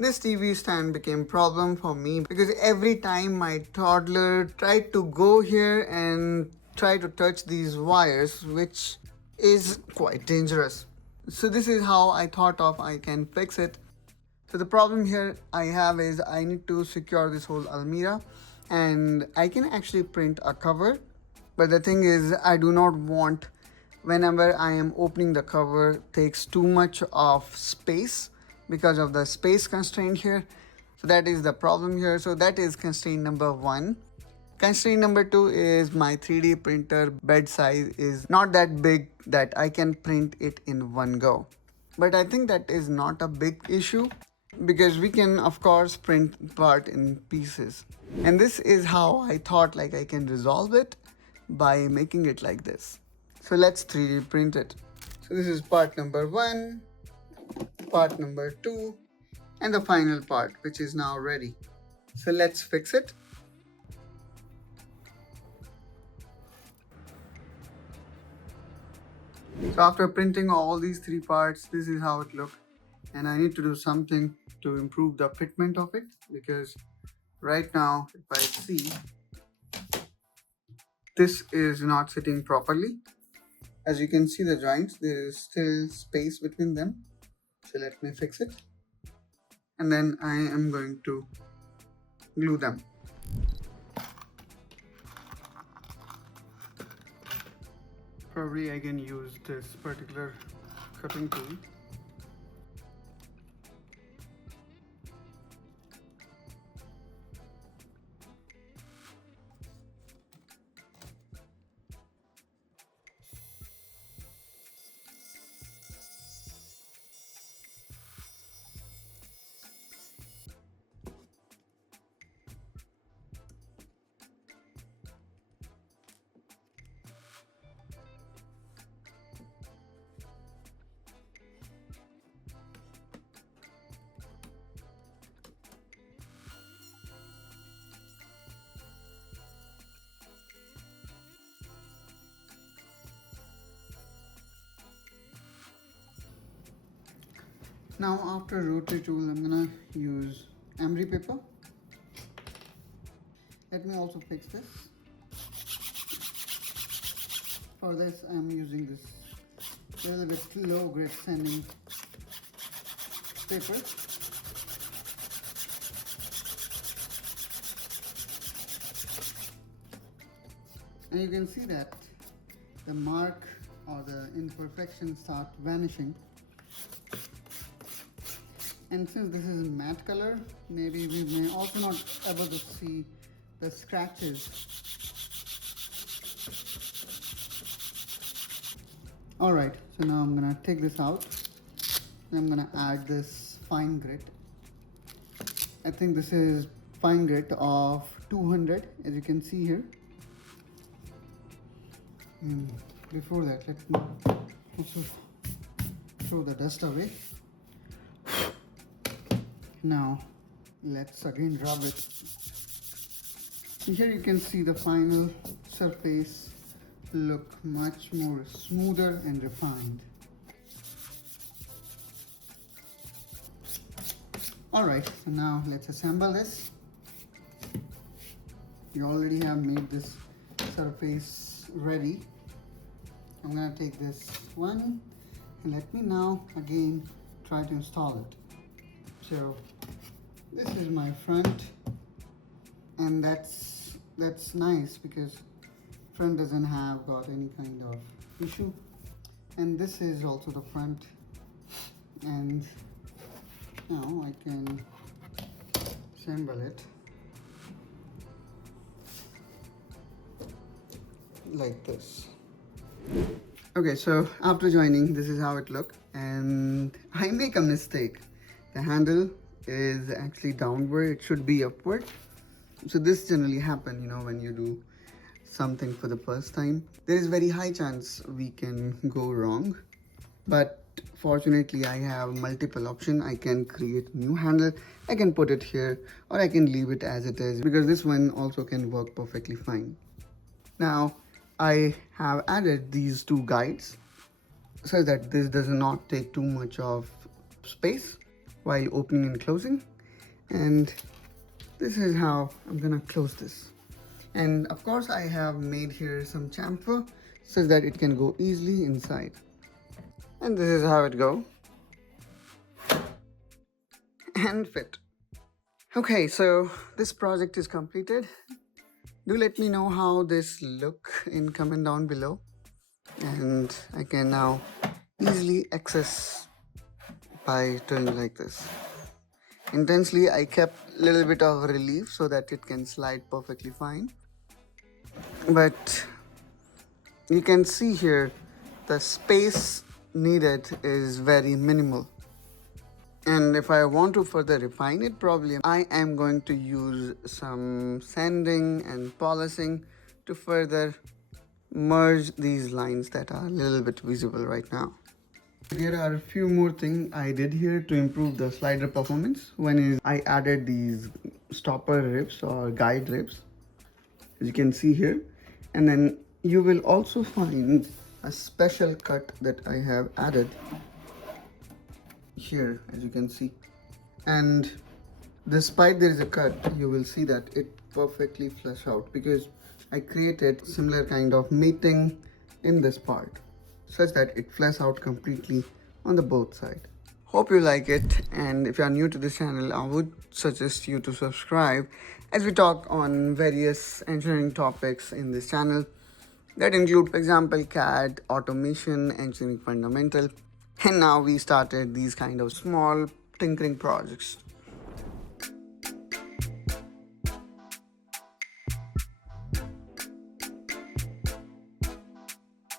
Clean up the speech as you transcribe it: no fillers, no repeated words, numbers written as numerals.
This TV stand became problem for me because every time my toddler tried to go here and try to touch these wires, which is quite dangerous. So this is how I thought of I can fix it. So the problem here I have is I need to secure this whole almirah, and I can actually print a cover, but the thing is I do not want whenever I am opening the cover takes too much of space because of the space constraint here. So that is the problem here. So that is constraint number 1. Constraint number 2 is my 3D printer bed size is not that big that I can print it in one go. But I think that is not a big issue because we can of course print part in pieces. And this is how I thought like I can resolve it by making it like this. So let's 3D print it. So this is part number 1, part number 2, and the final part which is now ready. So let's fix it. So after printing all these 3 parts, this is how it looks. And I need to do something to improve the fitment of it because right now if I see, this is not sitting properly. As you can see the joints, there is still space between them. So let me fix it. And then I am going to glue them. Probably I can use this particular cutting tool. Now after rotary tool, I'm gonna use emery paper. Let me also fix this. For this, I'm using this little bit low grit sanding paper. And you can see that the mark or the imperfections start vanishing. And since this is matte color, maybe we may also not able to see the scratches. Alright, so now I'm gonna take this out. I'm gonna add this fine grit. I think this is fine grit of 200, as you can see here. Before that, let me also throw the dust away. Now let's again rub it. And here you can see the final surface look much more smoother and refined. Alright, so now let's assemble this. We already have made this surface ready. I'm gonna take this one and let me now again try to install it. So this is my front, and that's nice because front doesn't have got any kind of issue. And this is also the front, and now I can assemble it like this. Okay, so after joining, this is how it looks, and I make a mistake. The handle is actually downward, it should be upward. So this generally happens, when you do something for the first time. There is very high chance we can go wrong, but fortunately I have multiple options. I can create new handle, I can put it here, or I can leave it as it is because this one also can work perfectly fine. Now I have added these 2 guides so that this does not take too much of space while opening and closing. And this is how I'm gonna close this. And of course I have made here some chamfer so that it can go easily inside. And this is how it go and fit. Okay, so this project is completed. Do let me know how this look in comment down below, and I can now easily access by doing like this. Intensely I kept a little bit of relief so that it can slide perfectly fine, but you can see here the space needed is very minimal. And if I want to further refine it, probably I am going to use some sanding and polishing to further merge these lines that are a little bit visible right now. There are a few more things I did here to improve the slider performance. One is I added these stopper ribs or guide ribs, as you can see here. And then you will also find a special cut that I have added here, as you can see. And despite there is a cut, you will see that it perfectly flush out because I created similar kind of mating in this part such that it flush out completely on the both side. Hope you like it, and if you are new to this channel, I would suggest you to subscribe as we talk on various engineering topics in this channel that include, for example, CAD, automation, engineering fundamental, and now we started these kind of small tinkering projects